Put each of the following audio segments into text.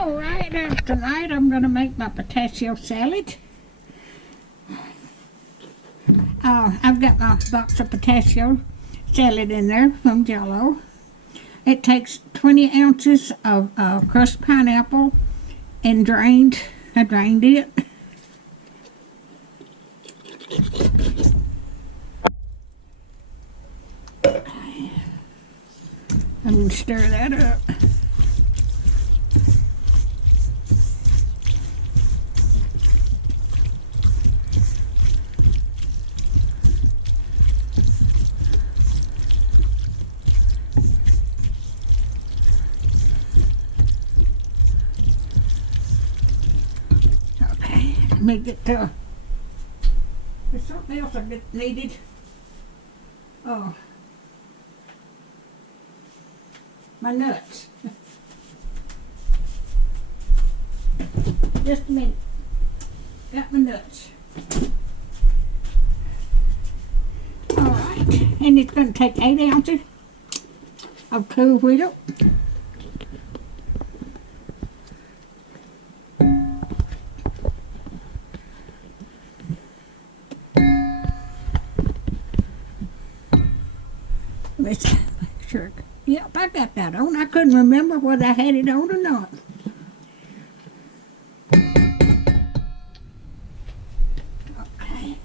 Alright, tonight I'm going to make my pistachio salad. I've got my box of pistachio salad in there from Jello. It takes 20 ounces of crushed pineapple and I drained it. I'm going to stir that up. Okay, let me get there's something else I needed. Oh, my nuts. Just a minute. Got my nuts. Alright, and it's going to take 8 ounces of cool wheat. Let's make sure. Yep, I got that on. I couldn't remember whether I had it on or not. Okay.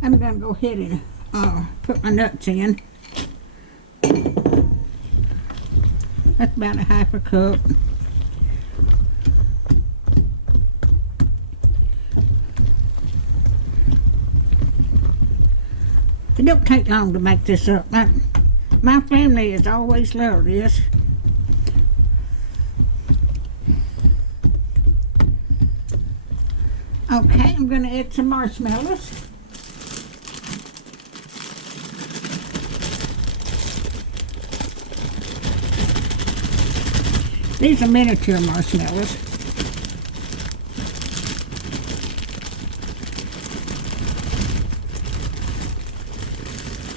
I'm going to go ahead and put my nuts in. That's about a half a cup. It don't take long to make this up. My family has always loved this. Okay, I'm going to add some marshmallows. These are miniature marshmallows.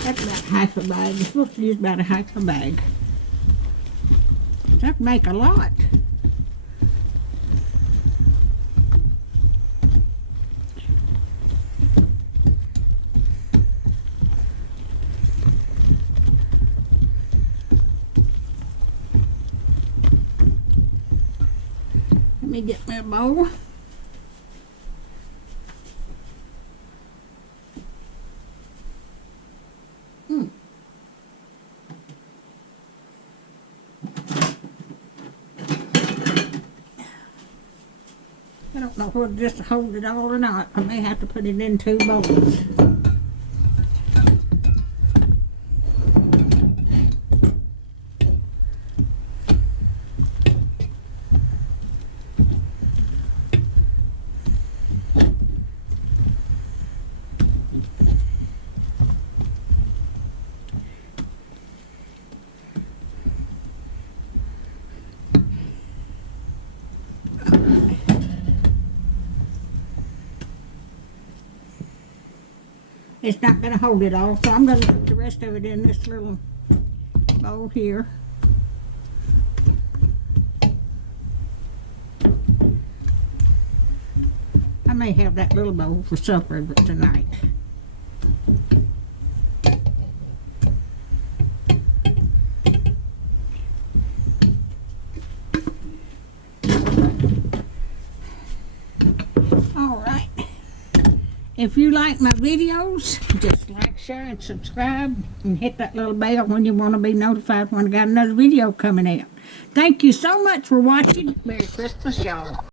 That's about half a bag. You're supposed to use about a half a bag. That can make a lot. Let me get my bowl. I don't know whether just to hold it all or not. I may have to put it in 2 bowls. It's not going to hold it all, so I'm going to put the rest of it in this little bowl here. I may have that little bowl for supper tonight. If you like my videos, just like, share, and subscribe, and hit that little bell when you want to be notified when I got another video coming out. Thank you so much for watching. Merry Christmas, y'all.